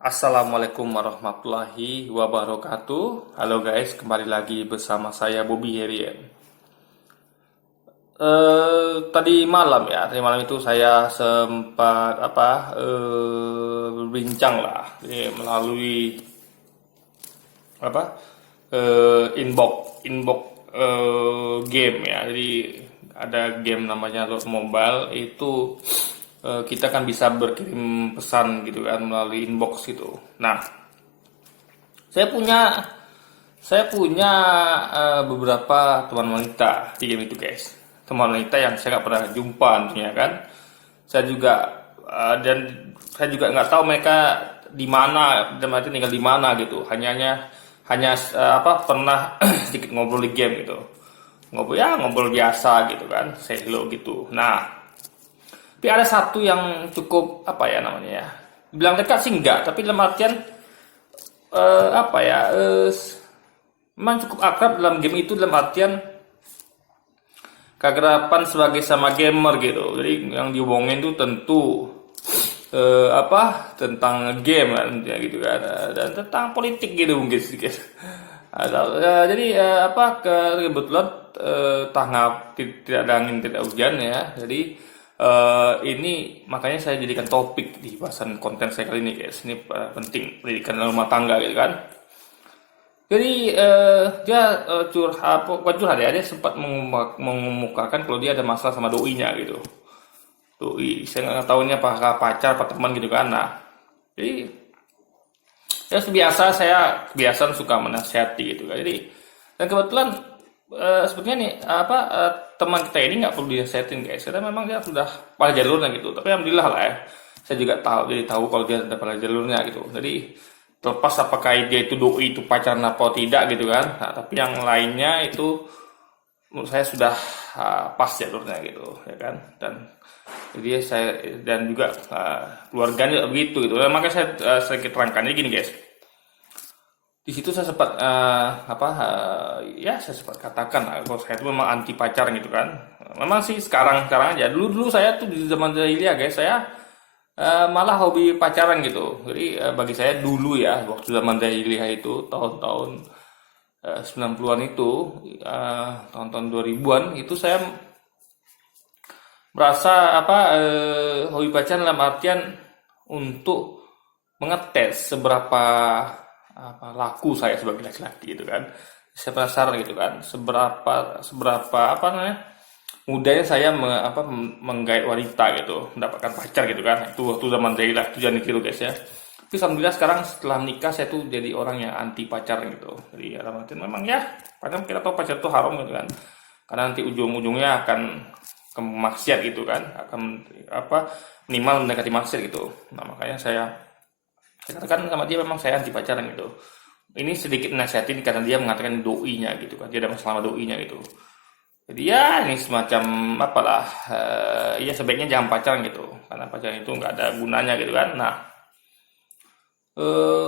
Assalamualaikum warahmatullahi wabarakatuh. Halo guys, kembali lagi bersama saya Bobby Herien. Tadi malam itu saya sempat berbincang lah melalui apa inbox game ya. Jadi ada game namanya Lord Mobile itu kita kan bisa berkirim pesan gitu kan melalui inbox gitu. Nah, saya punya saya punya beberapa teman wanita di game itu guys. Teman wanita yang saya nggak pernah jumpa tentunya kan. Saya juga dan saya juga nggak tahu mereka di mana dan arti tinggal di mana gitu. Hanya pernah sedikit ngobrol di game gitu. Ngobrol biasa gitu kan, say hello gitu. Nah, tapi ada satu yang cukup apa ya namanya ya. Bilang dekat sih enggak, tapi dalam artian eh, apa ya eh, memang cukup akrab dalam game itu dalam artian keakraban sebagai sama gamer gitu. Jadi yang diomongin itu tentu tentang game kan ya gitu kan. Dan tentang politik gitu mungkin sedikit. Kebetulan tanggap tidak ada angin tidak hujan ya. Jadi ini makanya saya jadikan topik di bahasan konten saya kali ini guys. Ini penting pendidikan dalam rumah tangga gitu kan. Jadi dia bukan curhat ya, dia sempat mengemukakan kalau dia ada masalah sama doinya gitu. Doi, saya nggak tahunya apakah pacar apa teman gitu kan. Nah, jadi ya saya kebiasaan suka menasihati gitu kan. Jadi dan kebetulan sebetulnya nih teman kita ini nggak perlu dinasihatin guys, karena memang dia sudah pada jalurnya gitu. Tapi alhamdulillah lah ya, saya juga tahu kalau dia sudah pada jalurnya gitu. Jadi terlepas apakah dia itu doi itu pacaran apa tidak gitu kan. Nah, tapi yang lainnya itu menurut saya sudah pas jalurnya gitu ya kan. Dan juga keluarganya begitu gitu. Nah, makanya saya sedikit terangkan gini guys. Di situ saya sempat saya sempat katakan kalau saya itu memang anti pacar gitu kan. Memang sih sekarang sekarang aja. Dulu saya tuh di zaman jahiliyah guys, saya malah hobi pacaran gitu. Jadi bagi saya dulu ya waktu zaman jahiliyah itu tahun-tahun 90-an itu tahun-tahun 2000-an itu saya merasa hobi pacaran dalam artian untuk mengetes seberapa laku saya sebagai laki-laki gitu kan. Saya penasaran gitu kan seberapa seberapa apa namanya mudahnya saya menggait wanita gitu, mendapatkan pacar gitu kan. Itu waktu zaman jahiliyah itu jangan ditiru guys ya. Tapi alhamdulillah sekarang setelah menikah saya tuh jadi orang yang anti pacaran gitu. Jadi dalam artian memang ya, padahal kita tahu pacar itu haram gitu kan. Karena nanti ujung-ujungnya akan ke maksiat gitu kan, akan minimal mendekati maksiat gitu. Nah, makanya saya katakan sama dia memang saya anti pacaran gitu. Ini sedikit nasihatin karena dia mengatakan doinya gitu kan, dia ada masalah sama doinya gitu. Jadi ya ini semacam apalah ya sebaiknya jangan pacaran gitu karena pacaran itu nggak ada gunanya gitu kan. Nah,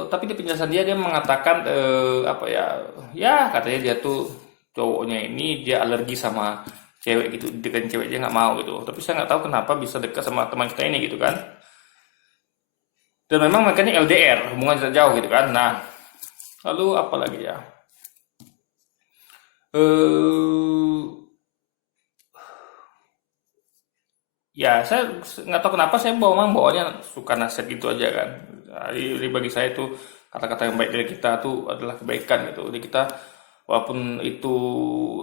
tapi di penjelasan dia mengatakan ya katanya dia tuh cowoknya ini dia alergi sama cewek gitu, dengan cewek dia nggak mau gitu. Tapi saya nggak tahu kenapa bisa dekat sama teman kita ini gitu kan. Dan memang mereka ini LDR, hubungan jarak jauh gitu kan. Nah, lalu apa lagi ya? Eh Ya, saya nggak tahu kenapa saya memang bawanya suka nasihat gitu aja kan. Jadi bagi saya itu kata-kata yang baik dari kita tuh adalah kebaikan gitu. Jadi kita walaupun itu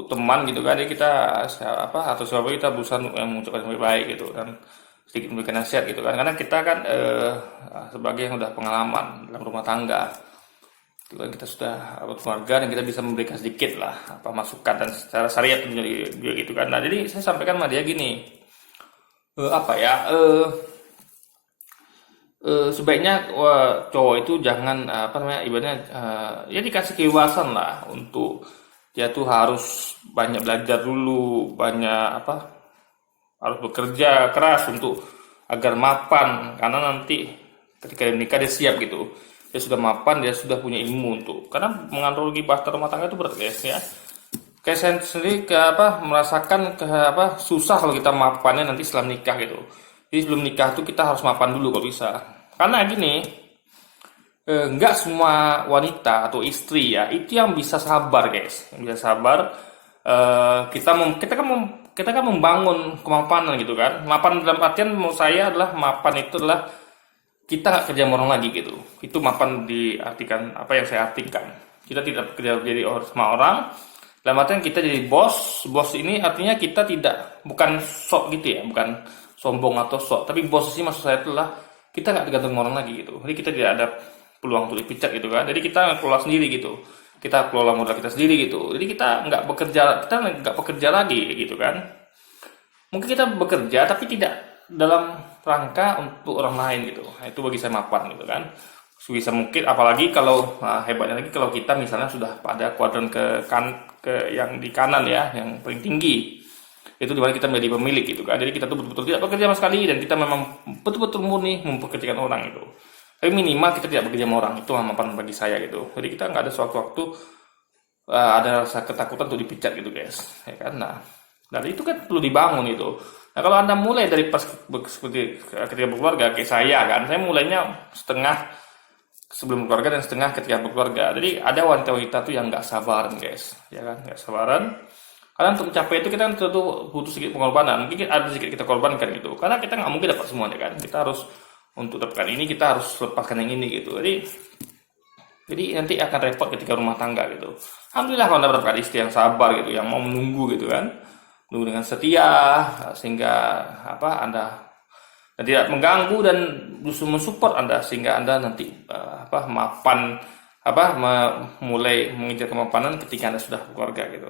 teman gitu kan, jadi kita atau siapa kita berusaha yang mengucapkan yang baik gitu dan sedikit memberikan nasihat gitu kan. Karena kita kan sebagai yang udah pengalaman dalam rumah tangga, itu kan kita sudah keluarga dan kita bisa memberikan sedikit lah masukan dan secara syariat menjadi gitu kan. Nah, jadi saya sampaikan sama dia gini. Sebaiknya cowok itu jangan ibaratnya ya dikasih kebebasan lah untuk dia tuh harus banyak belajar dulu, banyak harus bekerja keras untuk agar mapan karena nanti ketika dia menikah dia siap gitu. Dia sudah mapan, dia sudah punya ilmu untuk karena menganalogi bahasa rumah tangga itu berat guys ya. Kayak saya sendiri merasakan susah kalau kita mapannya nanti setelah nikah gitu. Jadi sebelum nikah tuh kita harus mapan dulu kalau bisa. Karena gini, nggak semua wanita atau istri ya itu yang bisa sabar guys, yang bisa sabar. Kita kan membangun kemapanan gitu kan. Mapan dalam artian menurut saya adalah mapan itu adalah kita nggak kerja sama orang lagi gitu. Itu mapan diartikan apa yang saya artikan. Kita tidak bekerja jadi sama orang. Dalam artian kita jadi bos. Bos ini artinya kita tidak, bukan sok gitu ya, bukan sombong atau sok. Tapi bos ini maksud saya itulah kita nggak tergantung sama orang lagi gitu. Jadi kita tidak ada peluang untuk dipecat gitu kan. Jadi kita kelola sendiri gitu. Kita kelola modal kita sendiri gitu. Jadi kita nggak bekerja lagi gitu kan. Mungkin kita bekerja tapi tidak dalam rangka untuk orang lain gitu. Nah, itu bagi saya mapan gitu kan. Sebisa mungkin, apalagi kalau hebatnya lagi kalau kita misalnya sudah pada kuadran ke yang di kanan ya, yang paling tinggi. Itu dimana kita menjadi pemilik gitu kan. Jadi kita tuh betul-betul tidak bekerja sama sekali dan kita memang betul-betul murni mempekerjakan orang itu. Tapi minimal kita tidak bekerja sama orang, itu mapan bagi saya gitu. Jadi kita nggak ada suatu waktu ada rasa ketakutan untuk dipecat gitu guys, ya kan. Nah, dari itu kan perlu dibangun itu. Nah, kalau Anda mulai dari pas seperti ketika berkeluarga, kayak saya kan, saya mulainya setengah sebelum berkeluarga dan setengah ketika berkeluarga. Jadi ada wanita-wanita tuh yang nggak sabaran guys, ya kan, nggak sabaran. Karena untuk mencapai itu kita kan tentu butuh sedikit pengorbanan. Mungkin ada sedikit kita korbankan gitu. Karena kita nggak mungkin dapat semuanya kan. Kita harus untuk dapatkan ini kita harus lepaskan yang ini gitu. Jadi nanti akan repot ketika rumah tangga gitu. Alhamdulillah kalau Anda mendapatkan istri yang sabar gitu, yang mau menunggu gitu kan. Menunggu dengan setia sehingga Anda dan tidak mengganggu dan justru mensupport Anda sehingga Anda nanti mapan mulai mengejar kemapanan ketika Anda sudah berkeluarga gitu.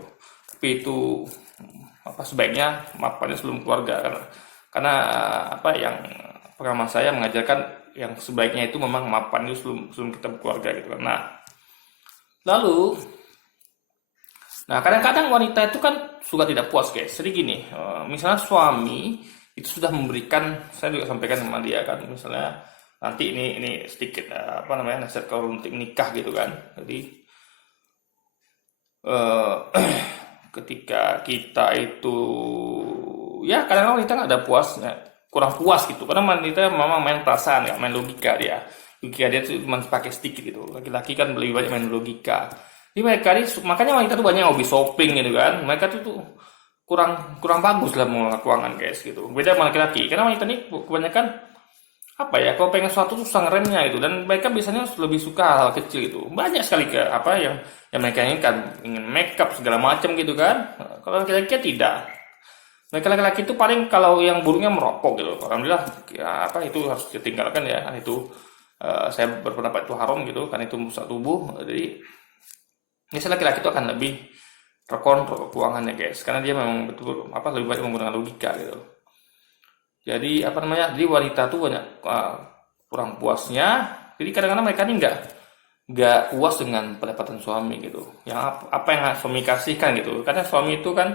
Tapi itu sebaiknya mapannya sebelum keluarga karena yang pengalaman saya mengajarkan yang sebaiknya itu memang mapan itu sebelum kita berkeluarga gitu kan. Nah kadang-kadang wanita itu kan suka tidak puas guys. Jadi gini, misalnya suami itu sudah memberikan, saya juga sampaikan sama dia kan, misalnya nanti ini sedikit nasihat kalau untuk menikah gitu kan. Jadi ketika kita itu ya kadang-kadang wanita nggak ada puasnya, kurang puas gitu, karena wanita memang main perasaan ya, main logika dia tuh cuma pakai sedikit gitu. Laki-laki kan lebih banyak main logika. Jadi makanya wanita tuh banyak hobi shopping gitu kan. Mereka tuh kurang bagus dalam mengelola keuangan guys gitu. Beda sama laki-laki, karena wanita ini kebanyakan kalau pengen sesuatu tuh susah ngeremnya gitu, dan mereka biasanya lebih suka hal-hal kecil gitu. Banyak sekali yang mereka inginkan, ingin makeup segala macam gitu kan. Kalau laki-laki tidak. Mereka laki-laki itu paling kalau yang buruknya merokok gitu. Alhamdulillah ya, itu harus ditinggalkan ya. Itu saya berpendapat itu haram gitu, kan itu merusak tubuh. Jadi biasanya laki-laki itu akan lebih terkontrol keuangannya guys, karena dia memang betul lebih banyak menggunakan logika gitu. Jadi jadi wanita tuh banyak kurang puasnya. Jadi kadang-kadang mereka ini nggak puas dengan pendapatan suami gitu. Yang apa yang suami kasihkan gitu. Karena suami itu kan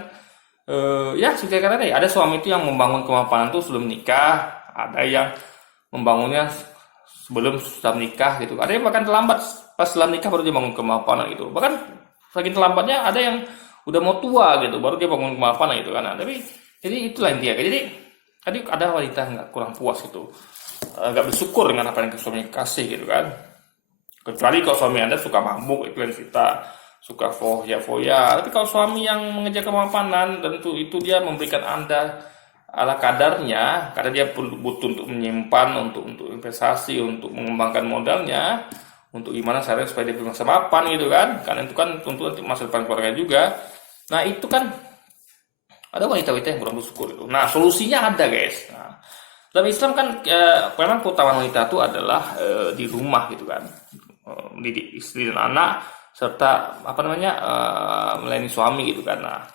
seperti kata tadi, ada suami itu yang membangun kemapanan tuh sebelum nikah, ada yang membangunnya sebelum sudah menikah gitu. Ada yang bahkan terlambat pas setelah nikah baru dia bangun kemapanan gitu. Bahkan saking terlambatnya ada yang udah mau tua gitu baru dia bangun kemapanan gitu kan. Tapi jadi itulah intinya. Jadi tadi ada wanita nggak kurang puas gitu, nggak bersyukur dengan apa yang suami kasih gitu kan. Kecuali kalau suami Anda suka mabuk, itu lain cerita, suka foya-foya. Tapi kalau suami yang mengejar kemapanan, tentu itu dia memberikan Anda ala kadarnya, karena dia butuh untuk menyimpan, untuk investasi, untuk mengembangkan modalnya, untuk gimana caranya supaya dia bisa mapan gitu kan. Karena itu kan tentu nanti masa depan keluarga juga. Nah itu kan ada wanita-wanita yang kurang bersyukur itu. Nah solusinya ada guys. Nah, dalam Islam kan memang keutamaan wanita itu adalah di rumah gitu kan, mendidik istri dan anak serta melayani suami gitu kan. Nah,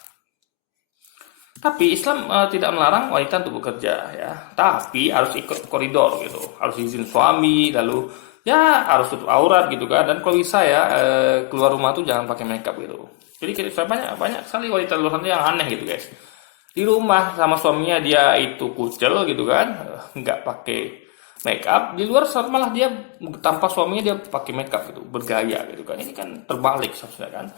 tapi Islam tidak melarang wanita untuk bekerja ya, tapi harus ikut koridor gitu, harus izin suami, lalu ya harus tutup aurat gitu kan. Dan kalau bisa ya keluar rumah tuh jangan pakai makeup gitu. Jadi banyak sekali wanita luar sana yang aneh gitu guys. Di rumah sama suaminya dia itu kucel gitu kan, nggak pakai makeup. Di luar malah dia tanpa suaminya dia pakai makeup gitu, bergaya gitu kan. Ini kan terbalik seharusnya kan.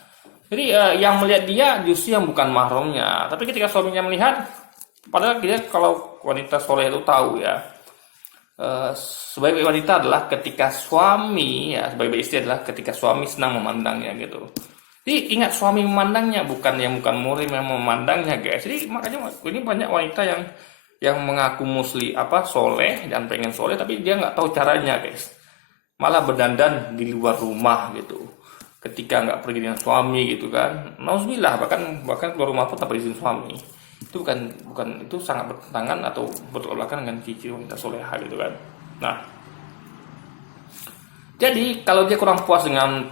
Jadi yang melihat dia justru yang bukan mahramnya. Tapi ketika suaminya melihat, padahal dia kalau wanita soleh itu tahu ya, sebagai wanita adalah ketika suami, ya sebagai istri adalah ketika suami senang memandangnya gitu. Jadi ingat, suami memandangnya, bukan murim yang memandangnya guys. Jadi makanya ini banyak wanita yang mengaku soleh dan pengen soleh, tapi dia nggak tahu caranya guys. Malah berdandan di luar rumah gitu. Ketika nggak pergi dengan suami gitu kan. Nauzubillah, bahkan keluar rumah pun tanpa izin suami. Itu bukan itu sangat bertentangan atau bertolak belakang dengan ciri wanita soleha gitu kan. Nah, jadi kalau dia kurang puas dengan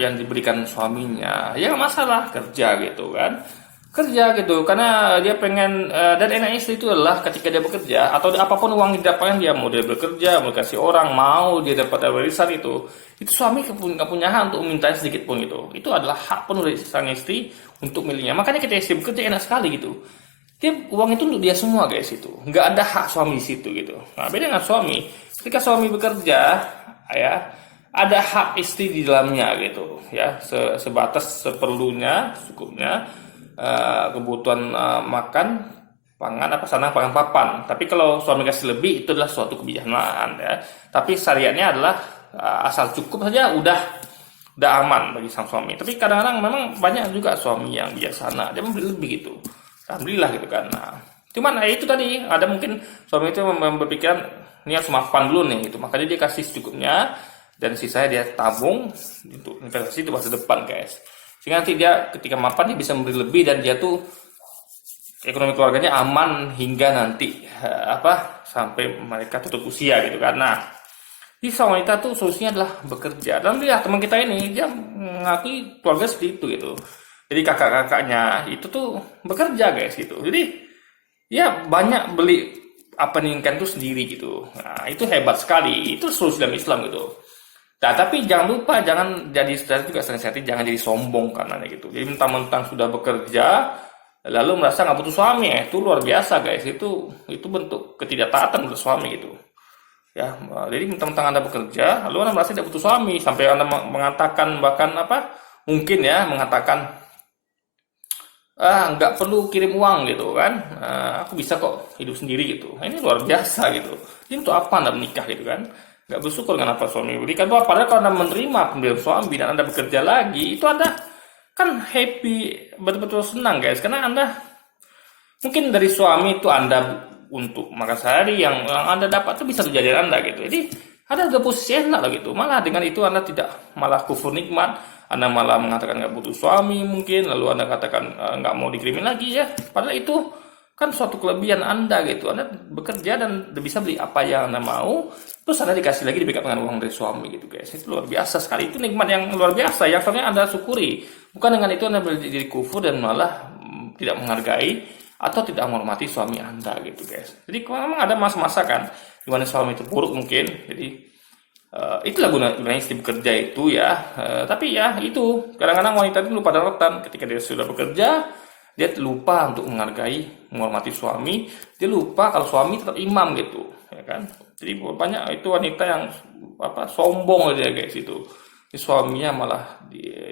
yang diberikan suaminya, ya nggak masalah, kerja gitu kan, kerja gitu, karena dia pengen dan enaknya istri itu adalah ketika dia bekerja atau apapun uang yang didapatkan, dia mau dia bekerja, mau kasih orang, mau dia dapat warisan itu suami nggak punya hak untuk minta sedikit pun itu adalah hak penuh dari sang istri untuk miliknya. Makanya ketika istri bekerja enak sekali gitu, dia uang itu untuk dia semua guys, itu nggak ada hak suami di situ gitu. Nah, beda dengan suami, ketika suami bekerja ya ada hak istri di dalamnya gitu ya, sebatas seperlunya, cukupnya, kebutuhan makan, pangan, sandang, pangan, papan. Tapi kalau suami kasih lebih itu adalah suatu kebijaksanaan ya. Tapi syariatnya adalah asal cukup saja udah aman bagi sang suami. Tapi kadang-kadang memang banyak juga suami yang bijaksana, dia memberi lebih gitu. Alhamdulillah gitu kan. Nah, cuman itu tadi ada mungkin suami itu berpikiran ini harus mapan dulu nih gitu, makanya dia kasih secukupnya dan sisanya dia tabung untuk investasi di masa depan guys. Sehingga nanti dia ketika mapan dia bisa memberi lebih dan dia tuh ekonomi keluarganya aman hingga nanti sampai mereka tutup usia gitu kan. Nah, di seorang wanita tuh solusinya adalah bekerja. Dan lihat teman kita ini, dia mengakui keluarga seperti itu gitu. Jadi kakak-kakaknya itu tuh bekerja guys gitu. Jadi ya banyak beli ikan tuh sendiri gitu. Nah, itu hebat sekali. Itu solusi dalam Islam gitu. Nah, tapi jangan lupa, jangan jadi juga sering-sering, jangan jadi sombong karena gitu. Jadi mentang-mentang sudah bekerja, lalu merasa nggak butuh suami, itu luar biasa guys. Itu bentuk ketidaktaatan untuk suami gitu. Ya, jadi mentang-mentang Anda bekerja, lalu Anda merasa tidak butuh suami, sampai Anda mengatakan bahkan mungkin ya mengatakan nggak perlu kirim uang gitu kan, aku bisa kok hidup sendiri gitu. Nah, ini luar biasa gitu. Ini untuk apa Anda menikah gitu kan? Nggak bersyukur dengan apa suami berikan. Padahal kalau Anda menerima pemberian suami dan Anda bekerja lagi, itu Anda kan happy, betul-betul senang guys, karena Anda mungkin dari suami itu Anda untuk makan sehari yang Anda dapat itu bisa menjadi Anda gitu. Jadi Anda udah posisi enak lah gitu. Malah dengan itu Anda tidak malah kufur nikmat, Anda malah mengatakan nggak butuh suami mungkin, lalu Anda katakan nggak mau dikirimin lagi ya. Padahal itu kan suatu kelebihan Anda gitu. Anda bekerja dan bisa beli apa yang Anda mau, terus Anda dikasih lagi dibackup dengan uang dari suami gitu guys. Itu luar biasa sekali. Itu nikmat yang luar biasa yang sebenarnya Anda syukuri. Bukan dengan itu Anda menjadi kufur dan malah tidak menghargai atau tidak menghormati suami Anda gitu guys. Jadi memang ada masa-masa kan di mana suami itu buruk mungkin. Jadi itulah gunanya istri bekerja itu ya. Tapi ya itu kadang-kadang wanita itu lupa daratan ketika dia sudah bekerja. Dia lupa untuk menghargai, menghormati suami. Dia lupa kalau suami tetap imam gitu, ya kan? Jadi banyak itu wanita yang sombong aja guys itu. Ini suaminya malah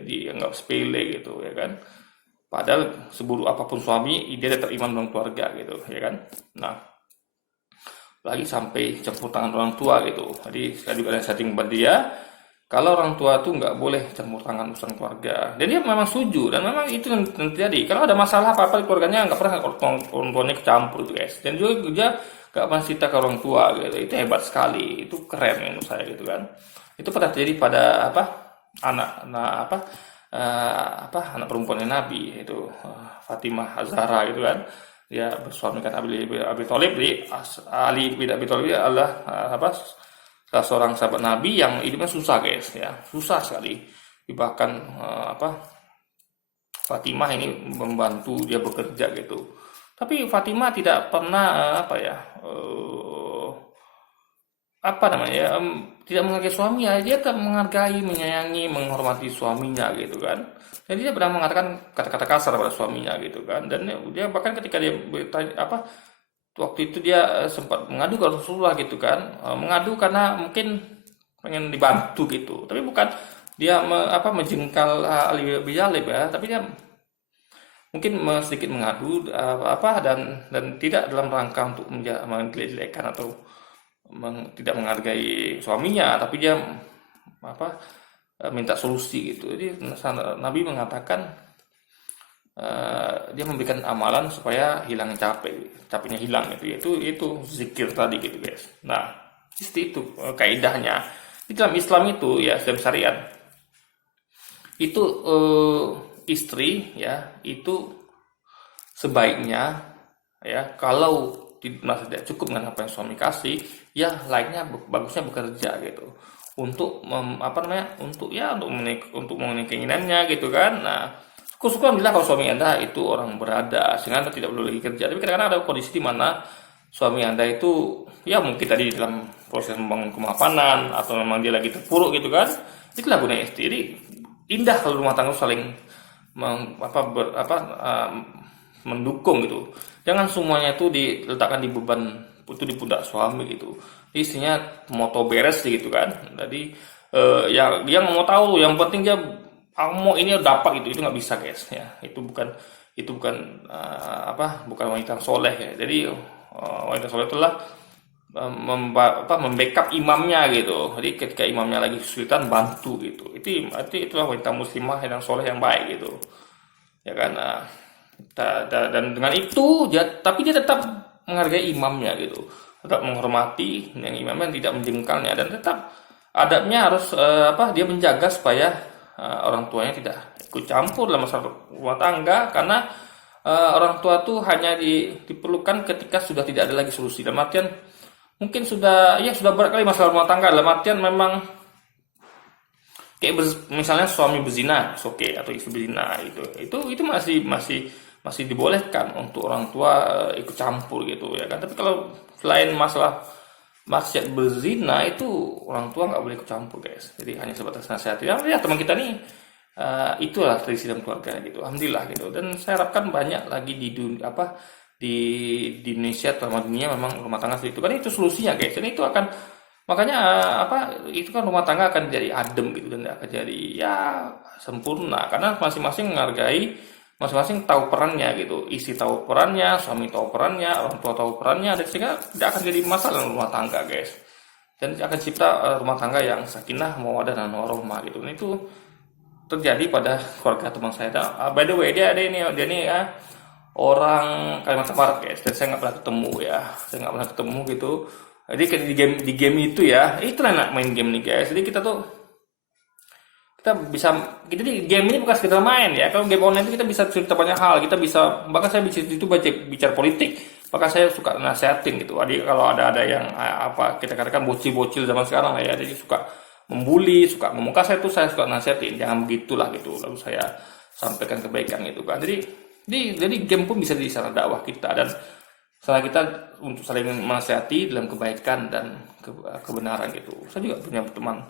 dianggap sepele gitu, ya kan? Padahal seburuk apapun suami, dia tetap imam dalam keluarga gitu, ya kan? Nah, lagi sampai campur tangan orang tua gitu. Jadi saya juga ada setting buat dia. Kalau orang tua tuh nggak boleh campur tangan urusan keluarga. Dan dia memang setuju dan memang itu yang terjadi. Kalau ada masalah apa-apa di keluarganya nggak pernah orang tuanya kecampur tuh guys. Dan juga dia nggak pernah cerita ke orang tua gitu. Itu hebat sekali. Itu keren menurut saya gitu kan. Itu pernah terjadi pada anak perempuannya Nabi itu Fatimah Zahra gitu kan. Dia bersuamikan Ali bin Abi Thalib. Ali bin Abi Thalib adalah salah seorang sahabat Nabi yang hidupnya susah guys ya, susah sekali. Bahkan Fatimah ini membantu dia bekerja gitu. Tapi Fatimah tidak pernah tidak menghargai suaminya. Dia tetap menghargai, menyayangi, menghormati suaminya gitu kan. Jadi dia pernah mengatakan kata-kata kasar pada suaminya gitu kan. Dan dia bahkan ketika dia bertanya waktu itu dia sempat mengadu ke Rasulullah gitu kan, mengadu karena mungkin pengen dibantu gitu, tapi bukan dia menjengkal Ali bin Thalib ya, tapi dia mungkin sedikit mengadu dan tidak dalam rangka untuk menjelek-jelekan atau tidak menghargai suaminya, tapi dia minta solusi gitu. Jadi Nabi mengatakan dia memberikan amalan supaya hilang capeknya hilang gitu, yaitu zikir tadi gitu guys. Nah, itu kaidahnya di dalam Islam itu ya, dalam syariat itu istri ya itu sebaiknya ya, kalau merasa tidak cukup dengan apa yang suami kasih, ya laiknya bagusnya bekerja gitu untuk untuk memenuhi keinginannya gitu kan. Nah, syukur alhamdulillah kalau suami Anda itu orang berada sehingga Anda tidak perlu lagi kerja. Tapi kadang-kadang ada kondisi di mana suami Anda itu ya mungkin tadi dalam proses membangun kemapanan atau memang dia lagi terpuruk gitu kan. Itulah gunanya istri. Jadi indah kalau rumah tangga saling mendukung gitu. Jangan semuanya itu diletakkan di beban itu di pundak suami gitu. Istrinya mau tau beres gitu kan. Jadi ya dia nggak mau tahu, yang penting dia mau ini dapat gitu. Itu nggak bisa guys ya. Bukan wanita yang soleh ya. Jadi wanita soleh itulah membackup imamnya gitu. Jadi ketika imamnya lagi kesulitan bantu gitu. Itulah wanita muslimah yang soleh yang baik gitu. Ya kan. Dan dengan itu tapi dia tetap menghargai imamnya gitu, tetap menghormati yang imamnya, tidak menjengkelnya, dan tetap adabnya harus dia menjaga supaya orang tuanya tidak ikut campur dalam masalah rumah tangga, karena orang tua tuh hanya diperlukan ketika sudah tidak ada lagi solusi. Dalam artian mungkin sudah berat kali masalah rumah tangga, dalam artian memang kayak misalnya suami berzina, oke, atau istri berzina, itu masih dibolehkan untuk orang tua ikut campur gitu ya kan. Tapi kalau selain masalah maksiat berzina itu orang tua nggak boleh ikut campur guys. Jadi hanya sebatas nasihat. Ya teman kita nih itulah tradisi dalam keluarga gitu. Alhamdulillah gitu. Dan saya harapkan banyak lagi di Indonesia atau dunia memang rumah tangga seperti itu. Kan itu solusinya guys. Dan itu akan makanya itu kan rumah tangga akan jadi adem gitu, dan akan jadi ya sempurna karena masing-masing menghargai, masing-masing tahu perannya gitu. Istri tahu perannya, suami tahu perannya, orang tua tahu perannya, dan sehingga tidak akan jadi masalah dalam rumah tangga guys. Dan akan cipta rumah tangga yang sakinah, mawaddah dan warahmah gitu. Dan itu terjadi pada keluarga teman saya. By the way, dia nih ya orang Kalimantan Barat guys, dan saya nggak pernah ketemu gitu. Jadi di game itu ya, itulah enak main game nih guys. Jadi kita di game ini bukan sekedar main ya. Kalau game online itu kita bisa cerita banyak hal, bahkan saya bicara politik, bahkan saya suka nasihatin gitu. Jadi kalau ada yang kita katakan bocil-bocil zaman sekarang lah ya, jadi suka membuli, suka ngomong kasar, itu saya suka nasihatin, jangan begitulah gitu. Lalu saya sampaikan kebaikan gitu kan. Jadi game pun bisa jadi sarana dakwah kita, dan sarana kita untuk saling menasihati dalam kebaikan dan kebenaran gitu. Saya juga punya teman,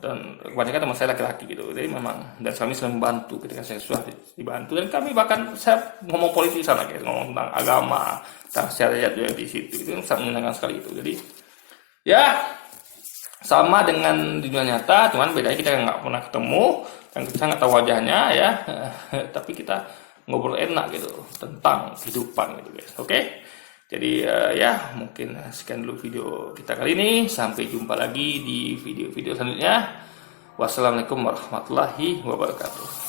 dan kebanyakan teman saya laki-laki gitu. Jadi memang, dan kami selalu membantu ketika saya susah dibantu. Dan kami bahkan saya ngomong politik sana guys, ngomong tentang agama, tentang syariat juga di situ. Itu sangat menyenangkan sekali itu. Jadi ya sama dengan di dunia nyata, cuman bedanya kita nggak pernah ketemu dan kita nggak tahu wajahnya ya. Tapi kita ngobrol enak gitu tentang kehidupan gitu guys. Oke? Jadi ya mungkin sekian dulu video kita kali ini. Sampai jumpa lagi di video-video selanjutnya. Wassalamualaikum warahmatullahi wabarakatuh.